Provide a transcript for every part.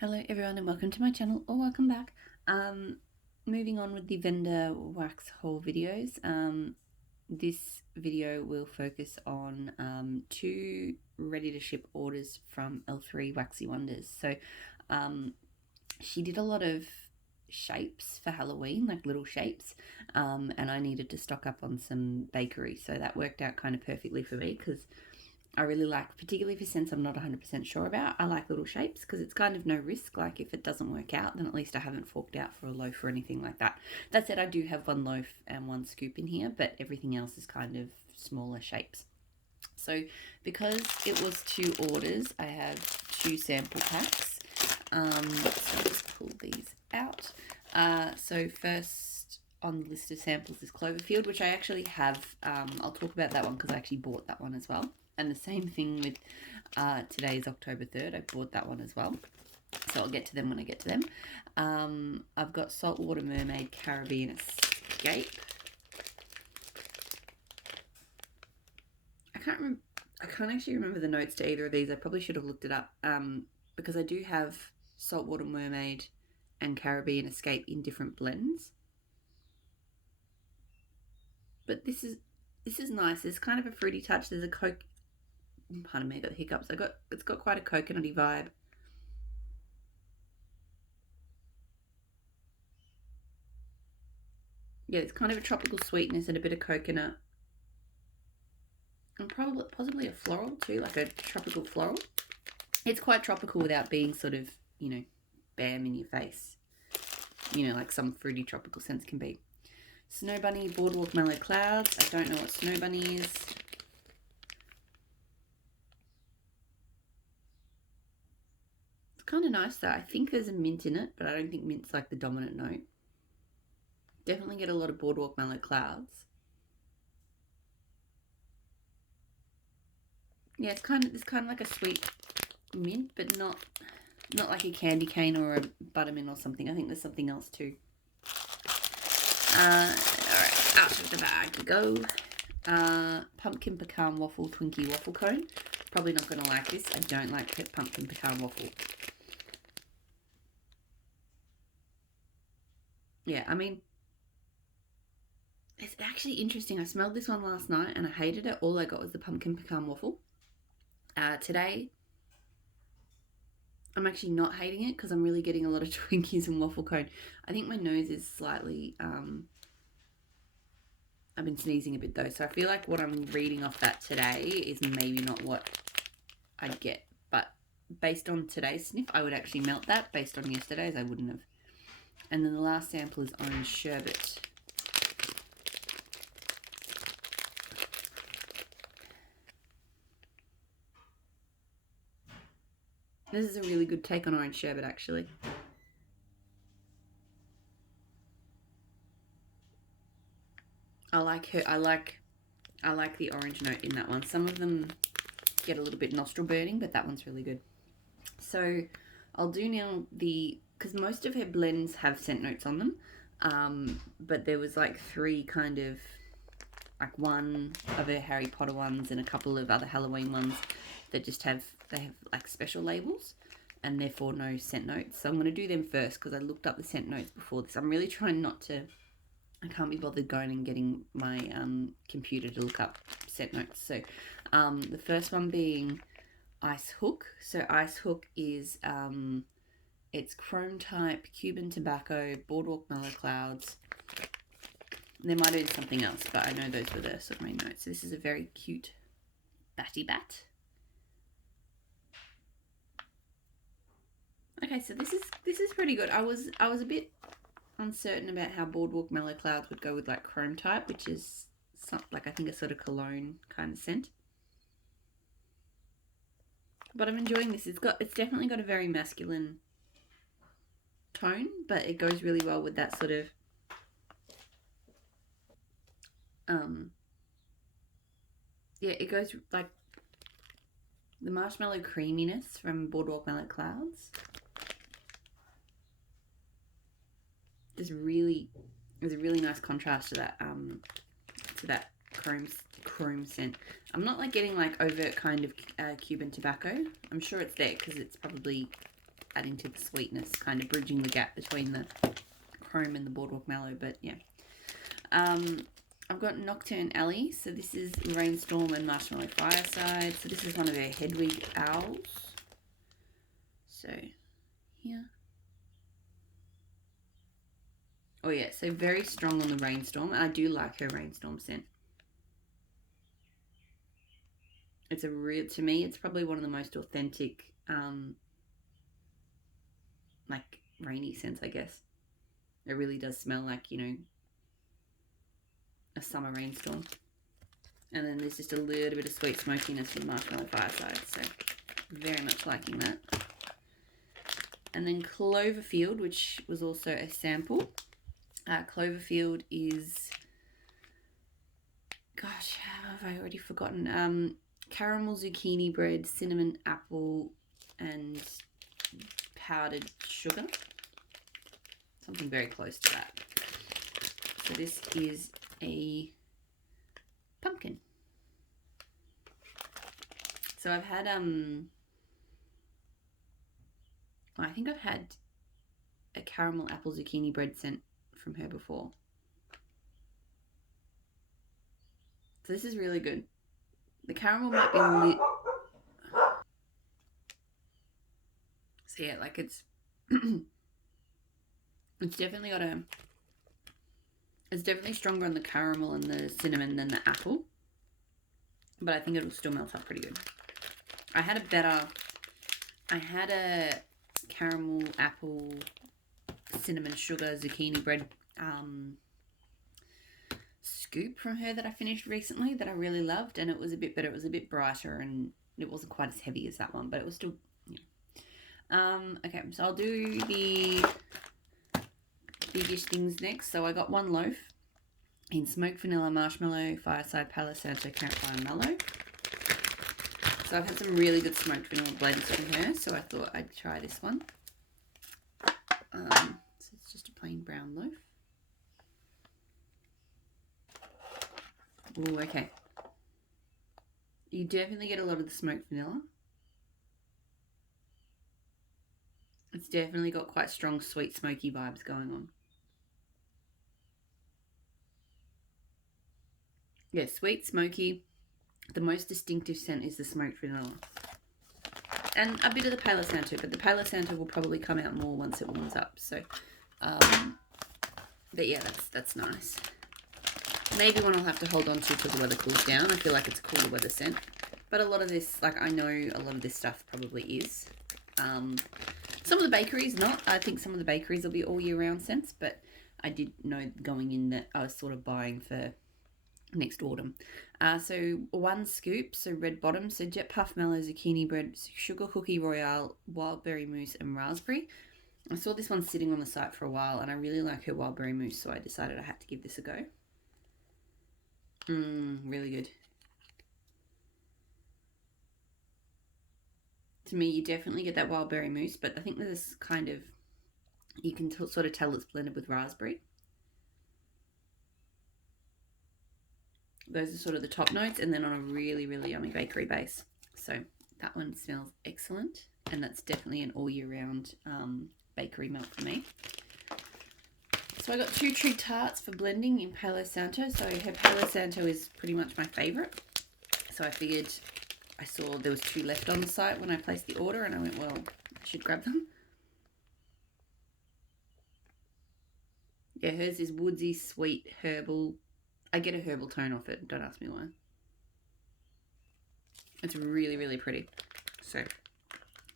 Hello everyone and welcome to my channel, or welcome back. Moving on with the vendor wax haul videos. This video will focus on two ready to ship orders from L3 Waxy Wonders. So she did a lot of shapes for Halloween, like little shapes, and I needed to stock up on some bakery, so that worked out kind of perfectly for me because I really like, particularly for scents I'm not 100% sure about, I like little shapes because it's kind of no risk. Like if it doesn't work out, then at least I haven't forked out for a loaf or anything like that. That said, I do have one loaf and one scoop in here, but everything else is kind of smaller shapes. So because it was two orders, I have two sample packs. So I'll just pull these out. So first on the list of samples is Cloverfield, which I actually have. I'll talk about that one because I actually bought that one as well. And the same thing with today's October 3rd. I bought that one as well. So I'll get to them when I get to them. I've got Saltwater Mermaid Caribbean Escape. I can't actually remember the notes to either of these. I probably should have looked it up because I do have Saltwater Mermaid and Caribbean Escape in different blends. But this is nice. There's kind of a fruity touch. There's a pardon me, I got the hiccups. It's got quite a coconutty vibe. Yeah, it's kind of a tropical sweetness and a bit of coconut. And possibly a floral too, like a tropical floral. It's quite tropical without being sort of, bam in your face. Like some fruity tropical scents can be. Snow Bunny Boardwalk Mellow Clouds. I don't know what Snow Bunny is. It's kind of nice though. I think there's a mint in it, but I don't think mint's like the dominant note. Definitely get a lot of Boardwalk Mellow Clouds. Yeah, it's kind of like a sweet mint, but not like a candy cane or a buttermint or something. I think there's something else too. Alright, out of the bag we go. Pumpkin Pecan Waffle Twinkie Waffle Cone. Probably not going to like this. I don't like pumpkin pecan waffle. Yeah, I mean, it's actually interesting. I smelled this one last night and I hated it. All I got was the pumpkin pecan waffle. Today, I'm actually not hating it because I'm really getting a lot of Twinkies and waffle cone. I think my nose is slightly, I've been sneezing a bit though, so I feel like what I'm reading off that today is maybe not what I'd get. But based on today's sniff, I would actually melt that. Based on yesterday's, I wouldn't have. And then the last sample is Orange Sherbet. This is a really good take on Orange Sherbet, actually. I like the orange note in that one. Some of them get a little bit nostril burning, but that one's really good. So I'll do now because most of her blends have scent notes on them, but there was like three kind of, like one of her Harry Potter ones and a couple of other Halloween ones that just have like special labels and therefore no scent notes. So I'm going to do them first because I looked up the scent notes before this. I'm really trying not to, I can't be bothered going and getting my computer to look up scent notes. So the first one being Ice Hook. So Ice Hook is, it's Chrome Type, Cuban Tobacco, Boardwalk Mellow Clouds. There might have been something else, but I know those were the sort of main notes. So this is a very cute batty bat. Okay, so this is pretty good. I was a bit uncertain about how Boardwalk Mellow Clouds would go with like Chrome Type, which is like I think a sort of cologne kind of scent. But I'm enjoying this. It's definitely got a very masculine tone, but it goes really well with that sort of yeah, it goes like the marshmallow creaminess from Boardwalk Mellow Clouds. There's a really nice contrast to that chrome scent. I'm not like getting like overt kind of Cuban tobacco. I'm sure it's there because it's probably adding to the sweetness, kind of bridging the gap between the chrome and the Boardwalk Mellow. But yeah, I've got Nocturne Alley. So this is Rainstorm and Marshmallow Fireside. So this is one of their Hedwig owls. So here. Oh yeah, so very strong on the Rainstorm. I do like her Rainstorm scent. It's a real, to me, it's probably one of the most authentic, like rainy scents, I guess. It really does smell like, you know, a summer rainstorm. And then there's just a little bit of sweet smokiness from Marshmallow Fireside. So very much liking that. And then Cloverfield, which was also a sample. Cloverfield is, gosh, how have I already forgotten? Caramel zucchini bread, cinnamon apple, and powdered sugar. Something very close to that. So this is a pumpkin. So I've had, I think I've had a caramel apple zucchini bread scent from her before. So this is really good. The caramel might be lit. So yeah, like it's it's definitely got a, it's definitely stronger on the caramel and the cinnamon than the apple, but I think it'll still melt up pretty good. I had a caramel apple cinnamon sugar zucchini bread scoop from her that I finished recently that I really loved, and it was a bit better. It was a bit brighter and it wasn't quite as heavy as that one, but it was still, yeah. Okay, so I'll do the biggish things next. So I got one loaf in smoked vanilla, marshmallow, fireside, Palo Santo, Campfire Mellow. So I've had some really good smoked vanilla blends from her, so I thought I'd try this one. So it's just a plain brown loaf. Ooh, okay. You definitely get a lot of the smoked vanilla. It's definitely got quite strong sweet smoky vibes going on. Yeah, sweet smoky. The most distinctive scent is the smoked vanilla. And a bit of the Palo Santo, but the Palo Santo will probably come out more once it warms up. So, but yeah, that's nice. Maybe one I'll have to hold on to till the weather cools down. I feel like it's a cooler weather scent. But a lot of this, like I know a lot of this stuff probably is. Some of the bakeries not. I think some of the bakeries will be all year round scents, but I did know going in that I was sort of buying for next autumn. So one scoop, so red bottom, so jet puff mellow, zucchini bread, sugar cookie royale, wild berry mousse, and raspberry. I saw this one sitting on the site for a while, and I really like her wild berry mousse, so I decided I had to give this a go. Really good. To me, you definitely get that wild berry mousse, but I think there's kind of, you can sort of tell it's blended with raspberry. Those are sort of the top notes, and then on a really, really yummy bakery base. So that one smells excellent, and that's definitely an all year round bakery melt for me. So I got 2 true tarts for blending in Palo Santo. So her Palo Santo is pretty much my favourite. So I figured, I saw there was 2 left on the site when I placed the order, and I went, well, I should grab them. Yeah, hers is woodsy, sweet, herbal. I get a herbal tone off it. Don't ask me why. It's really, really pretty. So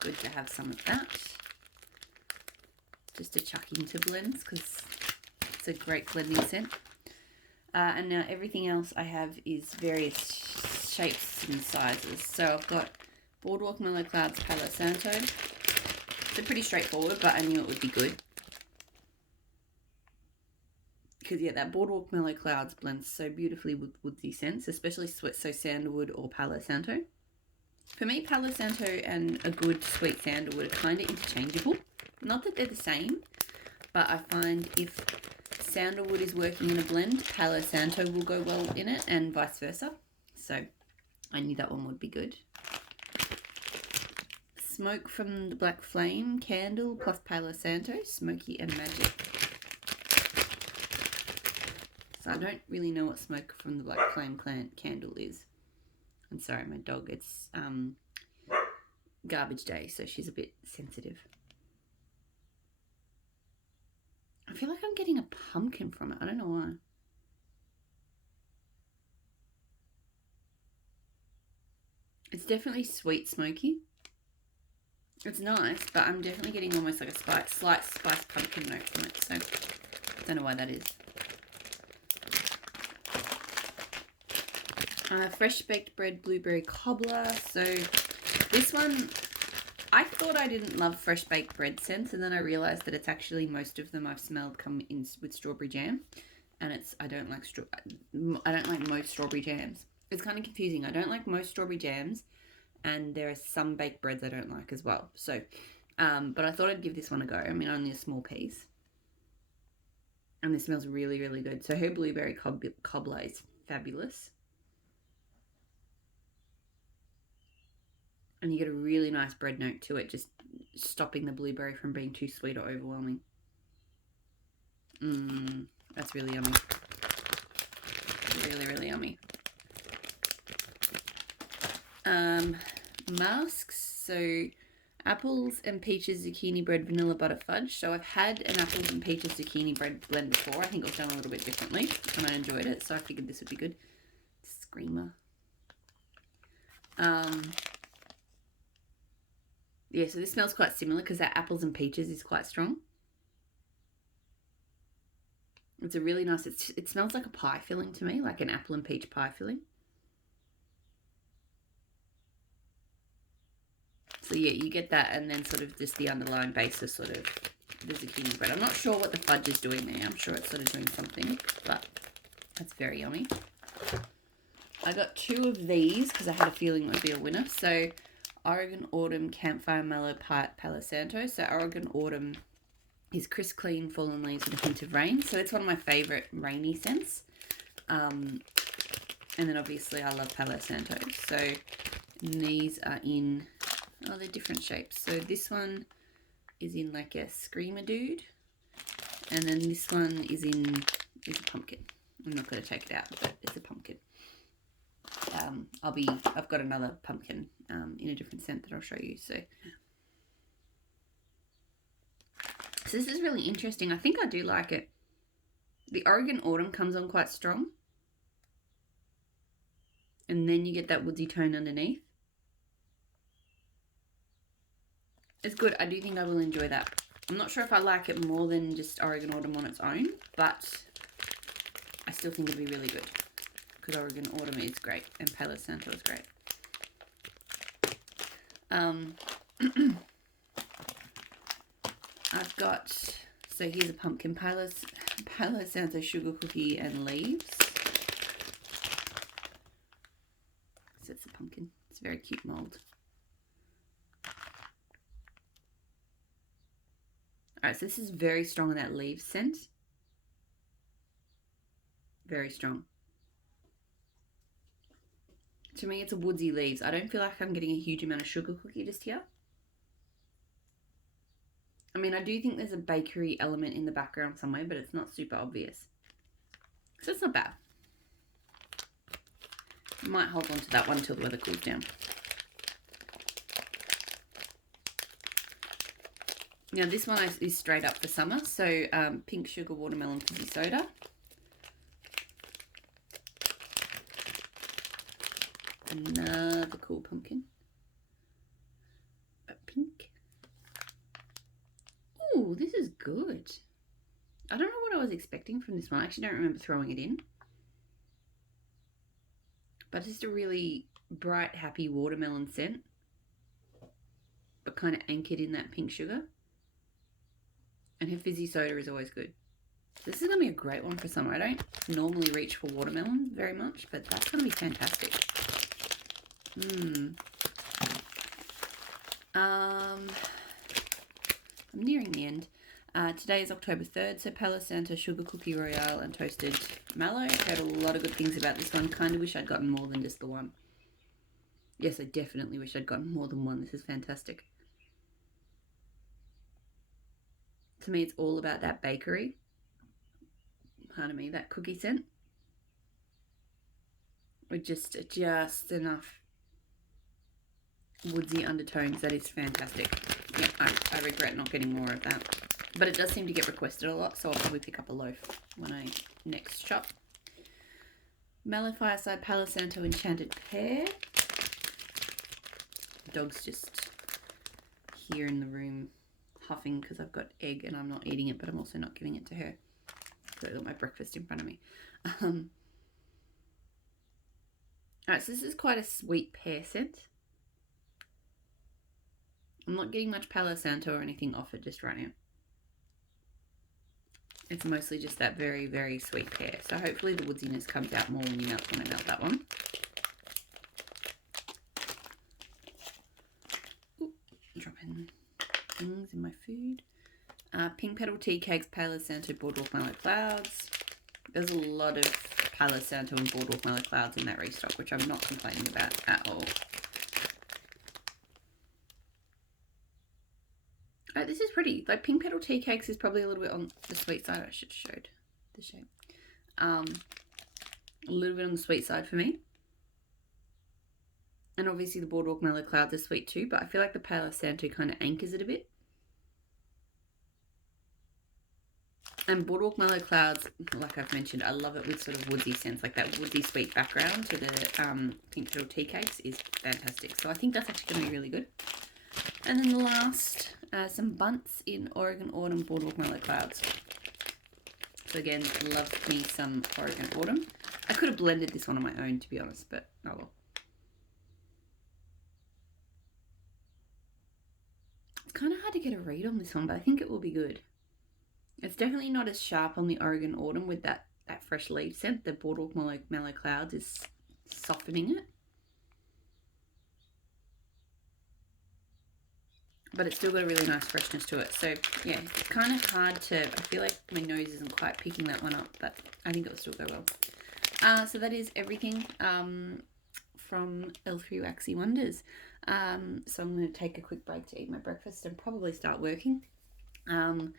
good to have some of that. Just to chuck into blends because it's a great blending scent. And now everything else I have is various shapes and sizes. So I've got Boardwalk Mellow Clouds Palo Santo. They're pretty straightforward, but I knew it would be good. Because yeah, that Boardwalk Mellow Clouds blends so beautifully with woodsy scents, especially so sandalwood or Palo Santo. For me, Palo Santo and a good sweet sandalwood are kind of interchangeable. Not that they're the same, but I find if sandalwood is working in a blend, Palo Santo will go well in it, and vice versa. So I knew that one would be good. Smoke from the Black Flame candle plus Palo Santo, smoky and magic. So I don't really know what Smoke from the Black Flame candle is. I'm sorry, my dog, it's garbage day, so she's a bit sensitive. I feel like I'm getting a pumpkin from it. I don't know why. It's definitely sweet smoky. It's nice, but I'm definitely getting almost like a slight spice pumpkin note from it. So I don't know why that is. Fresh baked bread blueberry cobbler. So this one, I thought I didn't love fresh baked bread scents, and then I realized that it's actually most of them I've smelled come in with strawberry jam, and I don't like most strawberry jams. It's kind of confusing. I don't like most strawberry jams, and there are some baked breads I don't like as well. So, but I thought I'd give this one a go. I mean, only a small piece, and this smells really, really good. So her blueberry cobbler is fabulous. And you get a really nice bread note to it, just stopping the blueberry from being too sweet or overwhelming. That's really yummy. Really, really yummy. Masks. So apples and peaches zucchini bread vanilla butter fudge. So I've had an apples and peaches zucchini bread blend before. I think it was done a little bit differently, and I enjoyed it, so I figured this would be good. Screamer. Yeah, so this smells quite similar because that apples and peaches is quite strong. It's a really nice, it smells like a pie filling to me, like an apple and peach pie filling. So yeah, you get that, and then sort of just the underlying base is sort of the zucchini bread. I'm not sure what the fudge is doing there. I'm sure it's sort of doing something, but that's very yummy. I got 2 of these because I had a feeling it would be a winner. So Oregon Autumn Campfire Mellow Palo Santo. So Oregon Autumn is crisp, clean, fallen leaves with a hint of rain. So it's one of my favourite rainy scents. And then obviously I love Palo Santo. So these are in, oh, they're different shapes. So this one is in like a screamer dude. And then this one is a pumpkin. I'm not going to take it out, but it's a pumpkin. I've got another pumpkin in a different scent that I'll show you. So this is really interesting. I think I do like it. The Oregon Autumn comes on quite strong, and then you get that woodsy tone underneath. It's good. I do think I will enjoy that. I'm not sure if I like it more than just Oregon Autumn on its own, but I still think it'll be really good. Because Oregon Autumn is great and Palo Santo is great. I've got, so here's a pumpkin, Palo Santo sugar cookie and leaves. So it's a pumpkin. It's a very cute mold. Alright, so this is very strong in that leaves scent. Very strong. To me, it's a woodsy leaves. I don't feel like I'm getting a huge amount of sugar cookie just here. I mean, I do think there's a bakery element in the background somewhere, but it's not super obvious. So it's not bad. I might hold on to that one until the weather cools down. Now, this one is straight up for summer. So, pink sugar watermelon fizzy soda. Another cool pumpkin, but pink. Ooh, this is good. I don't know what I was expecting from this one. I actually don't remember throwing it in, but just a really bright, happy watermelon scent, but kind of anchored in that pink sugar. And her fizzy soda is always good. This is going to be a great one for summer. I don't normally reach for watermelon very much, but that's going to be fantastic. I'm nearing the end. Today is October 3rd, so Palo Santo Sugar Cookie Royale and Toasted Mallow. Heard a lot of good things about this one. Kind of wish I'd gotten more than just the one. Yes, I definitely wish I'd gotten more than one. This is fantastic. To me, it's all about that bakery. Pardon me, that cookie scent. With just enough woodsy undertones. That is fantastic. Yeah, I regret not getting more of that. But it does seem to get requested a lot, so I'll probably pick up a loaf when I next shop. Mellow Fireside Palo Santo Enchanted Pear. The dog's just here in the room huffing because I've got egg and I'm not eating it, but I'm also not giving it to her. So I've got my breakfast in front of me. Alright, so this is quite a sweet pear scent. I'm not getting much Palo Santo or anything off it just right now. It's mostly just that very, very sweet pear. So hopefully the woodsiness comes out more when I melt that one. Ooh, dropping things in my food. Pink Petal Tea Cakes, Palo Santo, Boardwalk Mellow Clouds. There's a lot of Palo Santo and Boardwalk Mellow Clouds in that restock, which I'm not complaining about at all. Oh, this is pretty. Like, Pink Petal Tea Cakes is probably a little bit on the sweet side. I should have showed the shape. A little bit on the sweet side for me. And obviously the Boardwalk Mellow Clouds are sweet too, but I feel like the Palo Santo kind of anchors it a bit. And Boardwalk Mellow Clouds, like I've mentioned, I love it with sort of woodsy scents. Like that woodsy sweet background to the Pink Petal Tea Cakes is fantastic. So I think that's actually going to be really good. And then the last, some Bunts in Oregon Autumn Boardwalk Mellow Clouds. So again, love me some Oregon Autumn. I could have blended this one on my own, to be honest, but oh well. It's kind of hard to get a read on this one, but I think it will be good. It's definitely not as sharp on the Oregon Autumn with that fresh leaf scent. The Boardwalk Mellow Clouds is softening it. But it's still got a really nice freshness to it. So yeah, it's kind of hard to, I feel like my nose isn't quite picking that one up, but I think it will still go well. So that is everything from L3 Waxy Wonders. So I'm going to take a quick break to eat my breakfast and probably start working. And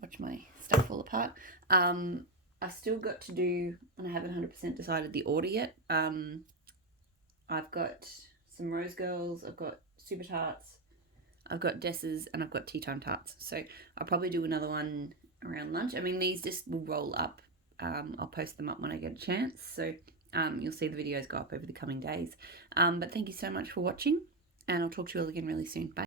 watch my stuff fall apart. I've still got to do, and I haven't 100% decided the order yet. I've got some Rose Girls, I've got Super Tarts, I've got Desses, and I've got Tea Time Tarts. So I'll probably do another one around lunch. I mean, these just will roll up. I'll post them up when I get a chance. So you'll see the videos go up over the coming days. But thank you so much for watching, and I'll talk to you all again really soon. Bye.